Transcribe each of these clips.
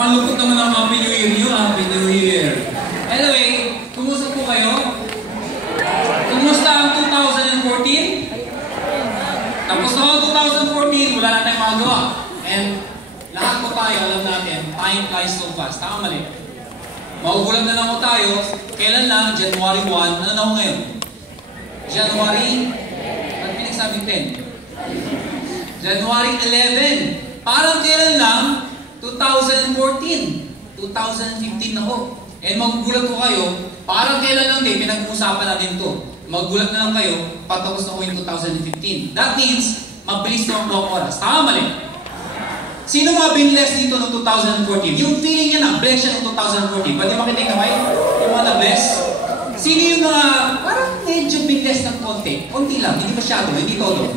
Parang lupot naman ang Happy New Year nyo. Happy New Year. Anyway, kumusta po kayo? Kumusta ang 2014? Tapos na 2014, wala na tayong magawa. And lahat po tayo, alam natin, time flies so fast. Tama mali. Maugulat na lang po tayo. Kailan lang? January 1. Ano na ako ngayon? January? Ba't pinagsabing 10? January 11. Parang kailan lang? 2014. 2015 na ho. And magugulat ko kayo, parang kailan lang din, pinag-uusapan natin to. Magugulat na lang kayo, patapos na ko yung 2015. That means, mabilis na ang buwang oras. Tama mali? Sino mga binless dito noong 2014? Yung feeling niya na, bless siya noong 2014. Pwede makinig kamay? Yung mga na-bless? Sino yung mga, parang medyo binless ng konti? Konti lang, hindi masyado, hindi todo.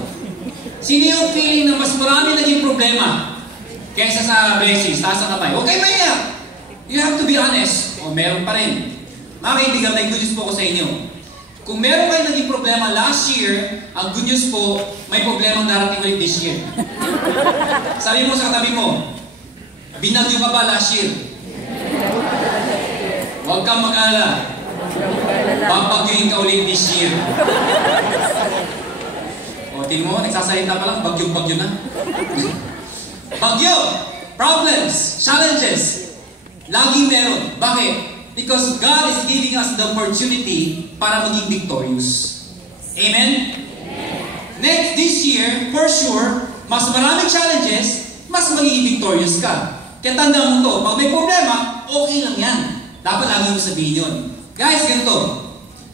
Sino yung feeling na mas marami naging problema kaysa sa blessings? Taas ang kamay. Okay, maya! You have to be honest. O, meron pa rin. Mga kaibigan, may good news po ako sa inyo. Kung meron kayo naging problema last year, ang good news po, may problema darating ulit this year. Sabi mo sa katabi mo, binagyo ka ba last year? Huwag kang mag-alala. Babagyuhin ka ulit this year. O, tingin mo, nagsasalita pa lang, bagyong-bagyo na. Bagyo! Problems! Challenges! Laging meron. Bakit? Because God is giving us the opportunity para maging victorious. Amen? Next, this year, for sure, mas maraming challenges, mas magiging victorious ka. Kaya tandaan mo to, pag may problema, okay lang yan. Dapat lagi mo sabihin yun. Guys, ganito.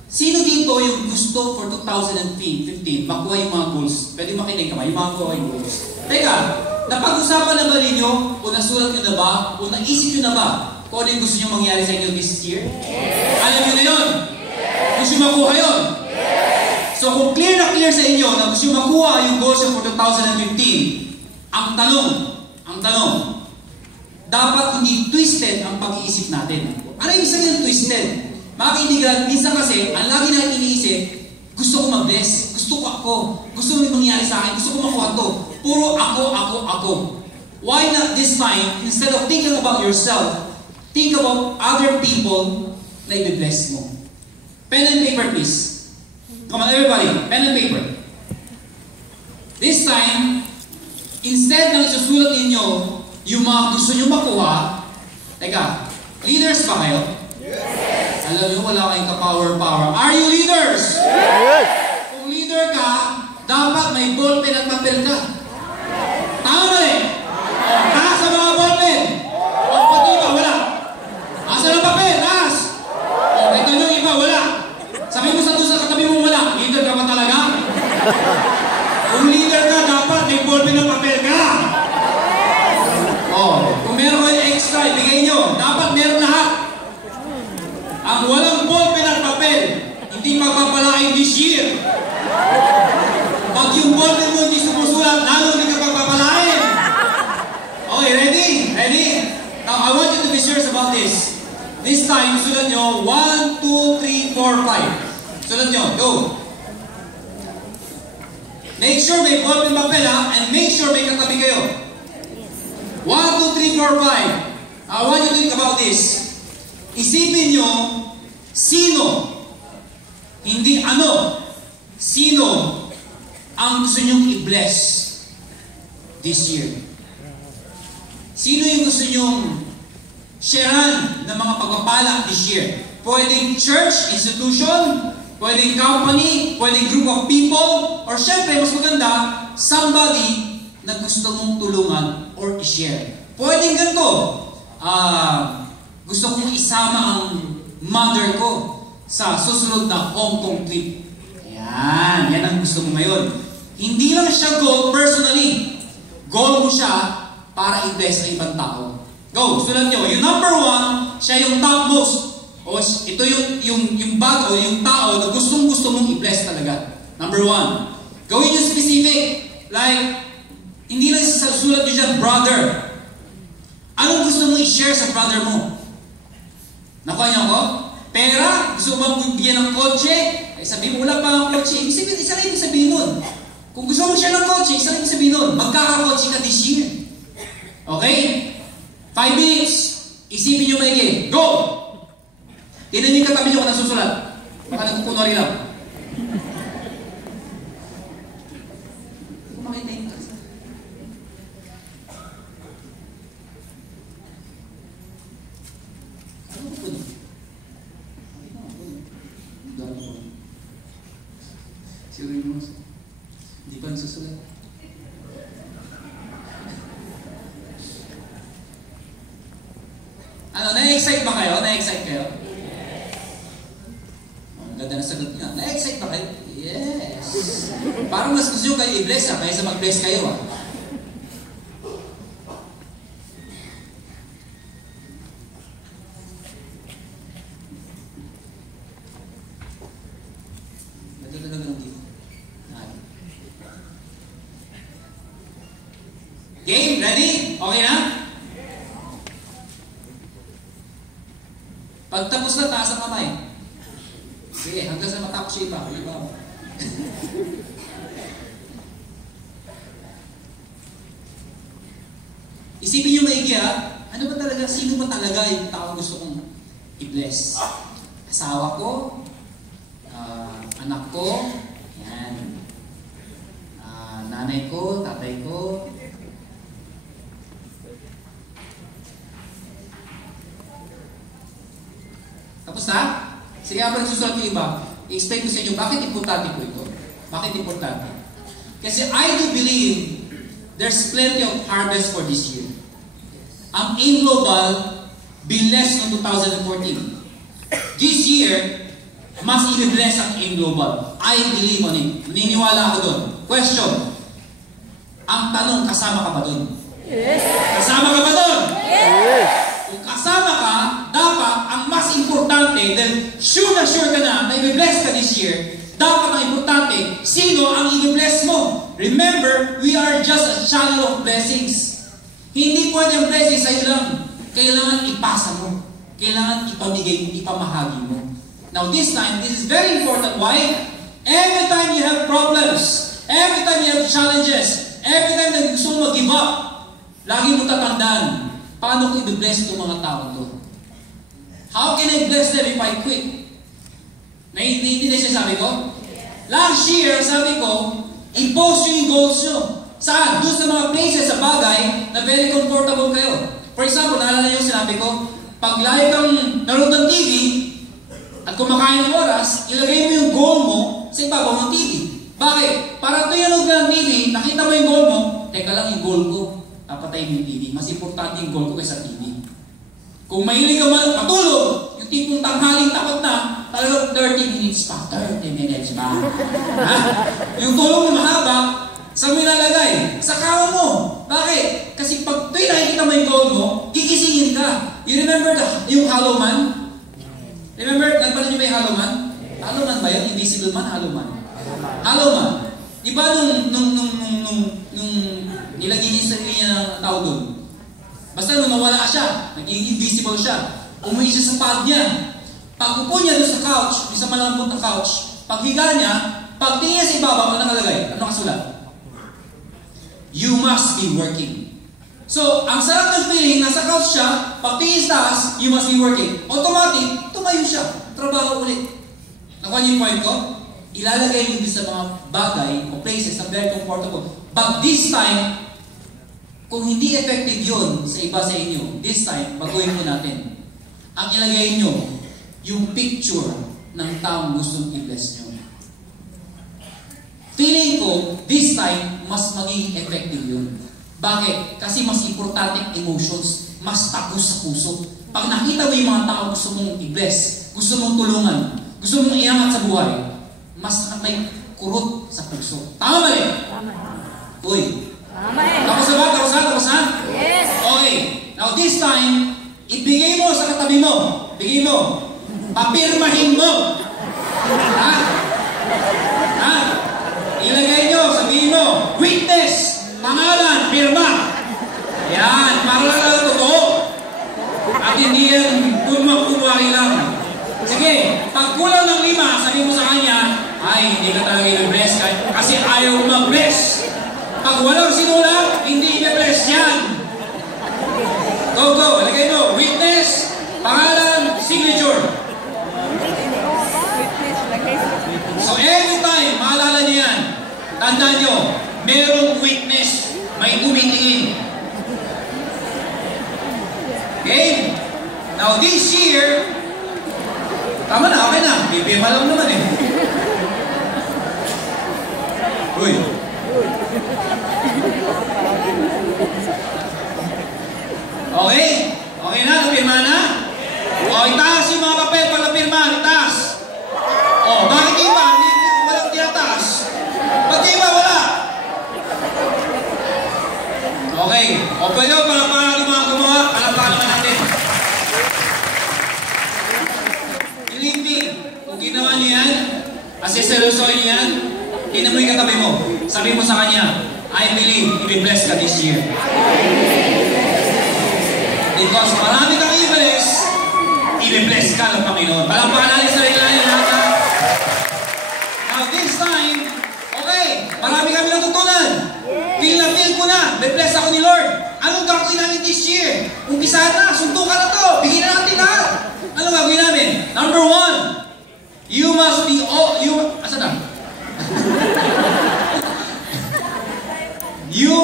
Sino dito yung gusto for 2015 makuha yung mga goals? Pwede makinig ka ba? Yung makuha yung goals. Teka, napag-usapan na ba ninyo? O nasulat nyo na ba? O naisip nyo na ba? Kung ano yung gusto nyo mangyari sa inyo this year? Yes. Alam nyo na yun? Yes. Gusto nyo makuha yun? Yes. So kung clear na clear sa inyo na gusto nyo makuha yung goals for 2015, ang tanong, dapat hindi twisted ang pag-iisip natin. Ano yung sabihin twisted? Mga kaibigan, minsan kasi, ang lagi natin iniisip, gusto ko mag-bless, gusto ko ako, gusto mo mangyari sa akin, gusto ko makuha to. Puro ako. Why not this time, instead of thinking about yourself, think about other people na i-bless mo. Pen and paper, please. Come on, everybody. Pen and paper. This time, instead na isusulat ninyo yung mga gusto nyo makuha, teka, leaders ba kayo? Yes! Alam nyo, wala kayong ka-power. Are you leaders? Yes! Kung leader ka, dapat may ballpen at papel ka. Tama ba eh? Taas sa mga ballpen. O pati ba, wala. Asa ng papel? Taas! O, ito yung iba, wala. Sabi mo sa doon sa katabi mo, wala. Leader ka ba talaga? Kung leader ka, dapat may ballpen at papel ka. O, kung meron kayo extra, ibigay nyo. Dapat meron lahat. Ang walang ballpen at papel, hindi magpapalain this year. Pag yung ballpen mo hindi sumusulat, lalo hindi ka magpapalain. Okay, ready? Now, I want you to be serious about this. This time, sulat nyo, 1, 2, 3, 4, 5. Sulat nyo, go. Make sure may ballpen papel ha, and make sure may katabi kayo. 1, 2, 3, 4, 5. I want you to think about this. Isipin nyo, sino, hindi ano, sino ang gusto nyong i-bless this year? Sino yung gusto nyong sharean ng mga pagpapala this year? Pwedeng church, institution, pwedeng company, pwedeng group of people, or syempre, mas maganda, somebody na gusto mong tulungan or i-share. Pwedeng ganito, gusto kong isama ang mother ko sa susunod na Hong Kong trip. Yan ang gusto mo ngayon. Hindi lang siya goal personally. Goal mo siya para i-bless ang ibang tao. Go, sulat nyo. Yung number 1, siya yung topmost. O ito yung bag o yung tao na gustong-gusto mong i-bless talaga. Number 1. Gawin nyo specific. Like, hindi lang sa sulat nyo dyan, brother. Anong gusto mong i-share sa brother mo? Nakuha niyo ako? Pera? Gusto mo bang bigyan ng kotse? Ay sabihin mo, wala pa ang kotse. Isa lang ibig sabihin nun. Kung gusto mo share ng kotse, isa lang ibig sabihin nun. Magkakakotse ka this year. Okay? 5 minutes. Isipin nyo maigi. Go! Tinan nyo yung katabi nyo kung nasusulat. Baka nagkukunwari lang. Kumakita yung kasi. Ano ko po? Siguro yung mga hindi pa nasusulat. Ano, na-excite ba kayo? Na-excite kayo? Ang ganda na sagot niya. Na-excite ba kayo? Yes! Parang mas gusto nyo kayo i-bless kaysa mag-bless kayo Game? Ready? Okay na? Pagtapos na, taas ang kamay. Sige, hanggang sa matapos siya iba. Isipin nyo maigi ano ba talaga, sino ba talaga yung tao gusto kong i-bless? Asawa ko, anak ko, yan. Nanay ko, tatay ko. Tapos na? Sige, habang nagsusulat yung iba, i-explain ko sa inyo bakit importante po ito. Bakit importante? Kasi I do believe there's plenty of harvest for this year. Ang AIM Global, blessed noong 2014. This year, mas i-bless ang AIM Global. I believe on it. Naniniwala ako doon. Question. Ang tanong, kasama ka ba doon? Yes. Kasama ka ba doon? Yes. Kung kasama ka, dapat ang mas importante, then sure na i-bless ka this year, dapat ang importante, sino ang i-bless mo? Remember, we are just a channel of blessings. Hindi pwede ang blessing sa'yo lang. Kailangan ipasa mo. Kailangan ipamigay mo, ipamahagi mo. Now this time, this is very important. Why? Every time you have problems, every time you have challenges, every time na gusto mo mag-give up, lagi mo tatandaan, paano ko i-bless itong mga tao to? How can I bless them if I quit? Naiintindihan siya sabi ko? Last year, sabi ko, impose yung goals nyo. Saan? Doon sa mga places, sa bagay, na very comfortable kayo. For example, naalala nyo sinabi ko, pag live kang nanood ng TV, at kumakain ng oras, ilagay mo yung goal mo sa ibabaw ng TV. Bakit? Para tuyanog ka ng TV, nakita mo yung goal mo, teka lang yung goal ko. Papatayin yung TV. Mas importante yung goal ko kaysa TV. Kung mahilig ka matulog, yung tipong tanghaling takot na, talagang 30 minutes pa. 30 minutes pa. Ha? Yung tulog mo mahaba, saan mo ilalagay? Sa kawa mo. Bakit? Kasi pag tuwing nakikita mo yung goal mo, kikisingin ka. You remember yung Hollow Man? Remember, nagpala niyo ba yung Hollow Man? Hollow Man ba yun? Invisible Man? Hollow Man? Hollow Man. Di ba nung nilagay niya sa sarili niya ng tao doon? Basta nung nawala siya, naging invisible siya, umuwi siya sa pad niya. Pag upo niya doon sa couch, sa malambot na couch, paghiga niya, pagtingin niya sa ibabaw, ano nakalagay? Ano nakasulat? You must be working. So, ang sarap ng feeling, nasa couch siya, pagtingin sa taas, you must be working. Automatic, tumayo siya. Trabaho ulit. Nakuha niyo yung point ko? Ilalagay niyo sa mga bagay o places na very comfortable. But this time, kung hindi effective yun sa iba sa inyo, this time, baguhin mo natin. Ang ilagay nyo, yung picture ng taong gustong i-bless nyo. Feeling ko, this time, mas magiging effective yun. Bakit? Kasi mas importante emotions, mas tapos sa puso. Pag nakita mo yung mga tao gusto mong i-bless, gusto mong tulungan, gusto mong iangat sa buhay, mas may kurot sa puso. Tama ba rin? Tama. Uy. Tama eh. Tapos na ba? Tapos na? Yes. Okay. Now this time, ibigay mo sa katabi mo. Bigay mo. Papirmahin mo. Ha? Ha? Ilagay nyo, sabihin mo, witness, pangalan, pirma. Yan, para lang totoo. At hindi yan kumari lang. Sige, pag kulang ng 5, sabihin mo sa kanya, ay, hindi ka talaga i-bless kasi ayaw mag-bless. Pag walang sinula, hindi i-bless yan. Go, go. Now, this year, tama na, okay na. Pipima lang naman eh. Uy. Okay? Okay na? Napirma na? O, itaas yung mga papel pag napirma. Itaas. O, bakit iba? Walang tinataas. Ba't iba? Wala. Okay. O, pwede mo palapakan yung mga gumawa. Palapakan naman natin. Hindi. Kung ginawa niyo yan, asiseryosoy niyo yan, tingnan mo yung katabi mo. Sabi mo sa kanya, I believe, i-bless ka this year. Because marami kang i-bless, i-bless ka ng Panginoon. Palampakan natin sa rin lahat. Now this time, okay, marami kami natutunan. Feel na feel ko na, i-bless ako ni Lord. Anong gagawin natin this year? Umpisahan na, suntukan na to, bigyan na natin lahat. Anong gagawin namin? Number 1, you must be asan na? You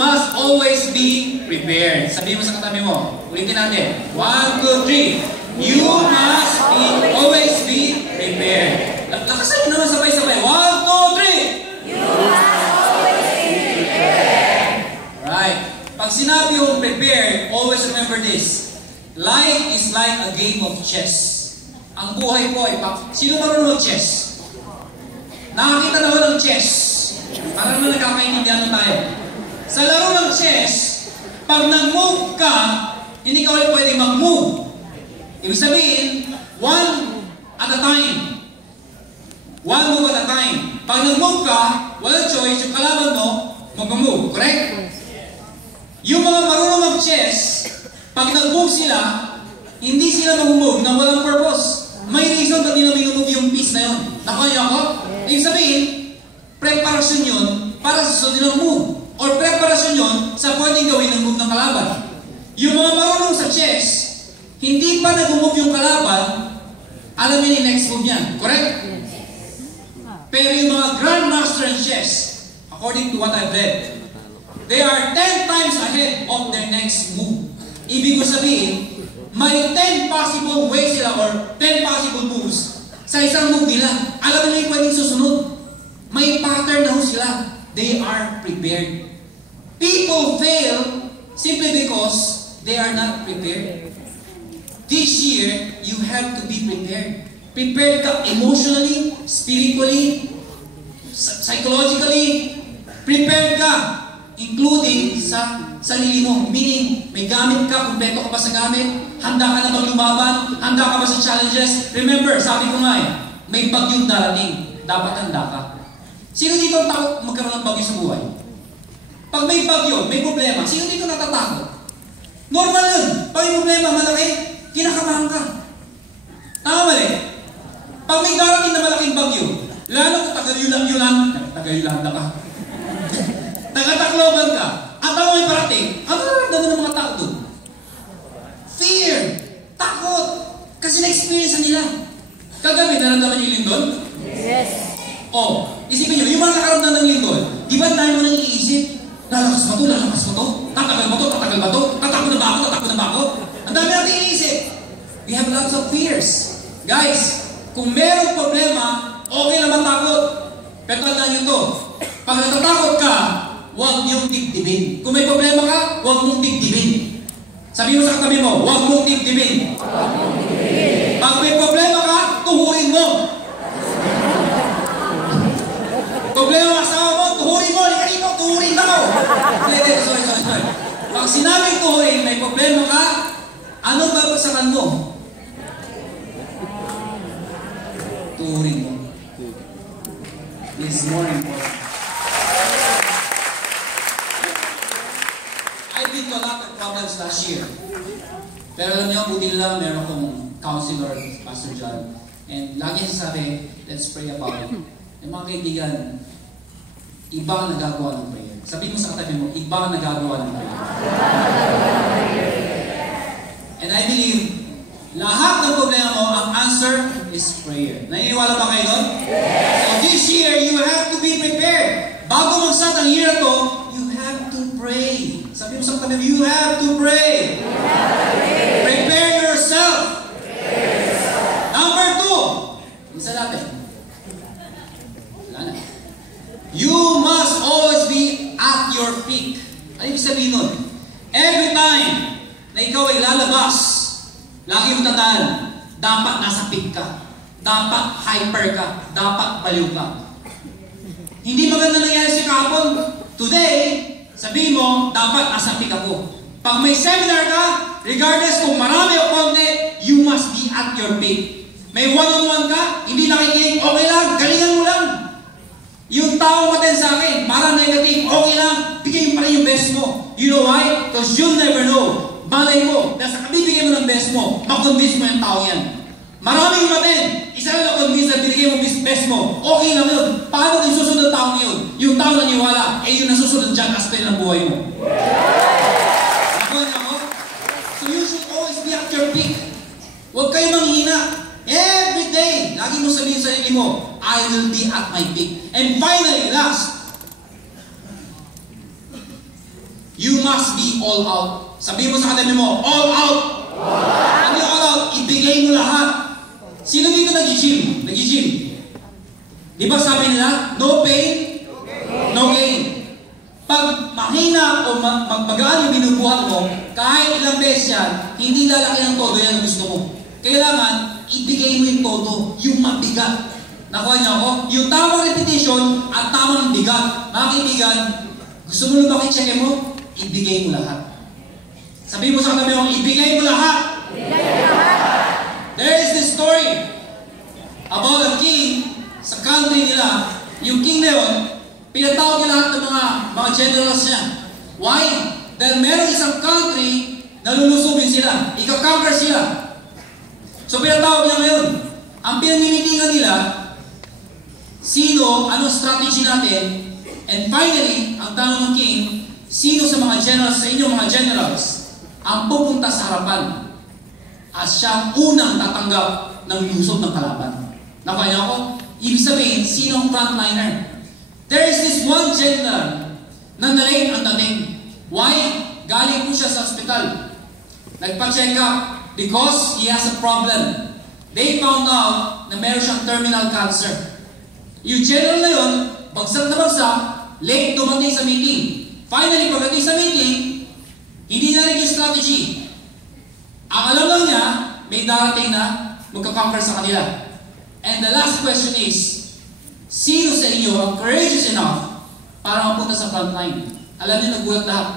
must always be prepared. Sabihin mo sa katabi mo. Ulitin natin. 1, 2, 3. You must always be prepared. Lakasan mo naman sabay-sabay. 1, 2, 3. You must always be prepared. Right. Pag sinabi yung prepared, always remember this. Life is like a game of chess. Ang buhay po ay sino marunong mag-chess? Nakakita na ako ng chess. Para naman nagkakaintindihan tayo. Sa laro ng chess, pag nag-move ka, hindi ka ulit pwede mag-move. Ibig sabihin, one at a time. One move at a time. Pag nag-move ka, walang choice, yung kalaban mo, mag-move. Correct? Yung mga marunong mag-chess, pag nag-move sila, hindi sila mag-move na walang purpose. May reason ba't nila mag-move yung piece na yun. Nakuha niyo ako? Ibig sabihin, preparasyon yun para sa susunod ng move. Or preparasyon yun sa pwedeng gawin ng move ng kalaban. Yung mga marunong sa chess, hindi pa nag-move yung kalaban, alam niya yung next move niyan. Correct? Pero yung mga grandmaster in chess, according to what I've read, they are 10 times ahead of their next move. Ibig ko sabihin, may 10 possible ways sila or 10 possible moves sa isang move nila. Alam nila yung pwedeng susunod. May pattern na ho sila. They are prepared. People fail simply because they are not prepared. This year, you have to be prepared. Prepared ka emotionally, spiritually, psychologically. Prepared ka, including sa sarili mo. Meaning, may gamit ka, kumpleto ka ba sa gamit? Handa ka na bang lumaban? Handa ka ba sa challenges? Remember, sabi ko nga may bagyong darating. Dapat handa ka. Sino dito ang takot magkaroon ng bagyo sa buhay? Pag may bagyo, may problema, sino dito natatakot? Normal yun. Pag may problema, malaki, kinakabahan ka. Tama mali? Pag may darating na malaking bagyo, lalo kung tagayulanda ka. Taga-Tacloban ka. At ako may parating, ano naramdaman ng mga tao doon? Fear. Takot. Kasi na-experience nila. Kagabi, naramdaman niyo yung lindol? Yes. Oh, isipin nyo, yung mga nakaramdam ng lindol, di ba tayo mo nang iisip? Lalakas ba to? Lalakas ba to? Tatagal ba to? Tatagal ba to? Tatakbo na ba ako? Tatakbo na ba ako? Ang dami natin iisip. We have lots of fears. Guys, kung merong problema, okay lang matakot. Pero tandaan nyo to, pag natatakot ka, huwag niyong dibdibin. Kung may problema ka, huwag mong dibdibin. Sabi mo sa katabi mo, huwag mong dibdibin. Pag may problema ka, tuhurin mo. Problema sa asawa mo, tuhurin mo. Halika dito, tuhurin ako. Sorry. Pag sinabing tuhurin, may problema ka, anong babagsakan mo? Tuhurin mo. This more important. I've been to a lot of problems last year. Pero alam niyo, buti lang meron akong counselor, Pastor John. And lagi niya sabi, let's pray about it. Yung mga kaibigan, iba ang nagagawa ng prayer. Sabihin mo sa katabi mo, iba ang nagagawa ng prayer. And I believe, lahat ng problema mo, ang answer is prayer. Naniniwala ba kayo doon? Yes. So this year, you have to be prepared. Bago mag-start ang year to, you have to pray. Sabihin mo sa katabi mo, you have to pray. Prepare yourself. yourself. Number 2. Isa natin. Wala na. You must always be at your peak. Ano ibig sabihin nun? Every time na ikaw ay lalabas, lagi mo tandaan, dapat nasa peak ka. Dapat hyper ka. Dapat baliw ka. Hindi maganda nangyari si kahapon. Today, sabihin mo, dapat nasa peak ako. Pag may seminar ka, regardless kung marami o konti, you must be at your peak. May one-on-one ka, hindi nakikinig, okay lang, galingan mo lang. Yung tao matin sa akin, parang negative, okay lang, bigay mo pa rin yung best mo. You know why? Because you'll never know. Malay mo, dahil sa kabibigay mo ng best mo, makonvince mo yung tao yan. Maraming matin, isa lang na-convince na binigay mo best mo, okay lang yun. Paano kung susunod ang tao yun? Yung tao na niwala, yung nasusunod dyan aspect ng buhay mo. So you should always be at your peak. Huwag kayo manghina. Every day, lagi mo sabihin sa sarili mo, I will be at my peak. And finally, last, you must be all out. Sabihin mo sa katabi mo, all out. Ano yung all out? Ibigay mo lahat. Sino dito nag-gym? Nag-gym. Di ba sabi nila, no pain, no gain. Pag mahina o magaan yung binubuhat mo, kahit ilang beses yan, hindi lalaki ng todo yan ang gusto mo. Kailangan, ibigay mo yung todo, yung mabigat. Nakuha niyo ako? Yung tamang repetition at tamang bigat. Mga kaibigan, gusto mo nung bakit-check mo? Ibigay mo lahat. Sabihin mo sa katabi mo, ibigay mo lahat. Ibigay mo lahat. There is this story about a king sa country nila. Yung king na yun, pinatawag niya lahat ng mga generals niya. Why? Dahil meron isang country na lulusubin sila. Ika-conquer sila. So pinatawag niya ngayon. Ang pinamimitingan nila, sino, anong strategy natin, and finally, ang tanong ng king, sino sa mga generals, sa inyong mga generals, ang pupunta sa harapan at siya unang tatanggap ng lusog ng kalaban. Nakaya ako? Ibig sabihin, sino ang frontliner? There is this one general na nalate ang dating. Why? Galing po siya sa hospital. Nagpa-check up because he has a problem. They found out na meron siyang terminal cancer. Yung general na yun, bagsak na bagsak, late dumating sa meeting. Finally, pagdating sa meeting, hindi na rin yung strategy. Ang alam lang niya, may darating na magka-conquer sa kanila. And the last question is, sino sa inyo ang courageous enough para mapunta sa frontline? Alam niyo, nagulat lahat.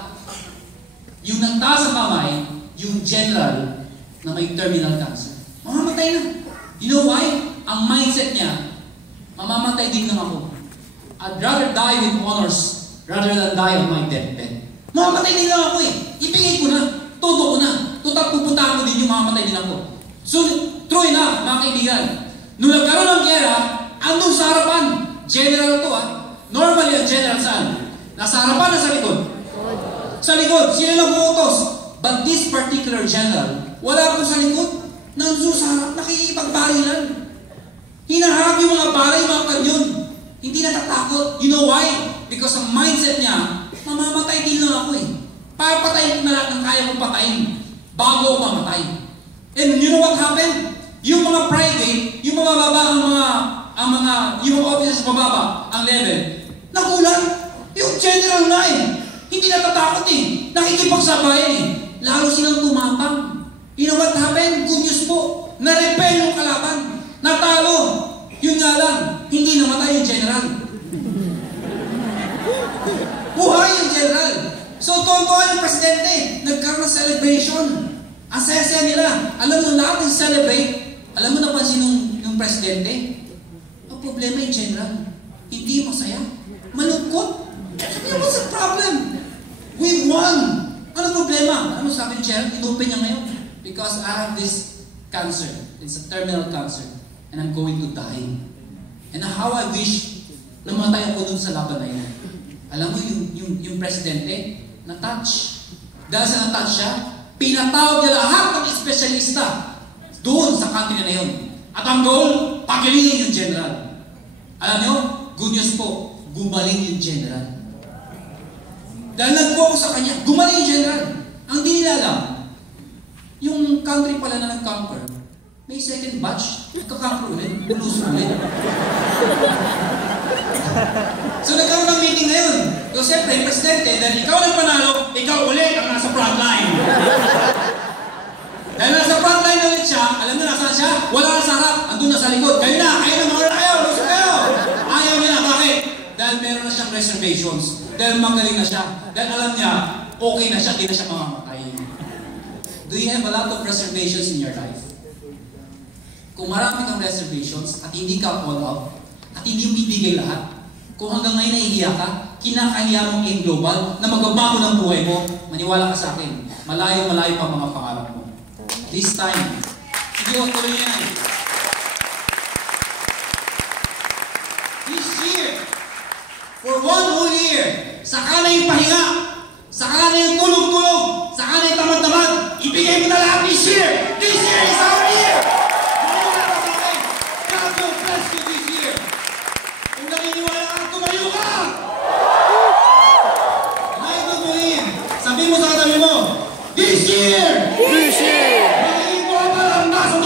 Yung nagtaas sa kamay, yung general na may terminal cancer. Mamamatay na. You know why? Ang mindset niya, mamamatay din lang ako. I'd rather die with honors rather than die on my deathbed. Mamamatay din lang ako eh. Ibigay ko na. Todo ko na. Total pupuntahan ko din yung mamamatay din ako. So, true enough, mga kaibigan. Nung nagkaroon ng gera, andun sa harapan. General to Normally, ang general saan? Nasa harapan na sa likod? Sa likod. Sino lang uutos? But this particular general, wala po sa likod. Nandun sa harap, nakikipagbarilan. Hinaharap yung mga baray, mga kanyon. Hindi natatakot. You know why? Because ang mindset niya, mamamatay din lang ako eh. Papatayin ko na lahat ng kaya kong patayin bago ako mamatay. And you know what happened? Yung mga private, yung mga baba, yung mga officers mababa ang level, nagulan. Yung general na eh. Hindi natatakot eh. Nakikipagsabayan eh. Lalo silang tumapang. You know what happened? Good news po. Na-repel yung kalaban. Natalo. Yun nga lang, hindi namatay yung general. Buhay yung general. So, tuwa yung presidente. Nagkaroon ng celebration. Ang saya-saya nila. Alam mo, lahat ng celebrate. Alam mo napansin nung presidente? Ang problema yung general. Hindi masaya. Malungkot. What's the problem? We won. Ano problema? Ano sabi ni general? Inopen niya ngayon. Because I have this cancer. It's a terminal cancer. And I'm going to die. And how I wish namatay ako dun sa laban na yun. Alam mo, yung presidente, na-touch. Dahil sa na-touch siya, pinatawag niya lahat ng espesyalista doon sa country na yun. At ang goal, pagilingin yung general. Alam niyo, good news po, gumaling yung general. Dahil nag-focus sa kanya, gumaling yung general. Ang di nila alam, yung country pala na nag-conquer, may second batch, nagka-conquer ulit, lose ulit. So nagkaroon ng meeting ngayon. So siyempre, yung presidente, dahil ikaw ang panalo, ikaw ulit ang nasa frontline. Dahil nasa frontline ulit siya, alam niyo nasaan siya? Wala sa harap, andun na sa likod. Kayo na mga kayo, lusok kayo. Ayaw niya, bakit? Dahil meron na siyang reservations. Dahil magaling na siya. Dahil alam niya, okay na siya, hindi na siya mamamatay. Do you have a lot of reservations in your life? Kung marami kang reservations at hindi ka all out, at hindi mo bibigay lahat, kung hanggang ngayon nahihiya ka, kinakahiya mong in global na magbabago ng buhay mo, maniwala ka sa akin, malayo-malayo pa mga pangarap mo. This time, sige o tuloy yan. This year, for one whole year, saka na yung pahinga, saka na yung tulog-tulog, saka na yung tamad-tamad, ibigay mo na lahat this year! This year is our year! Maniwala ka sa akin, God will bless you this year! Kung naniniwala ka, tumayo ka! Ay, tutuloyin! Sabi mo sa katabi mo, this year! This year! Magiging mo pa lang nasa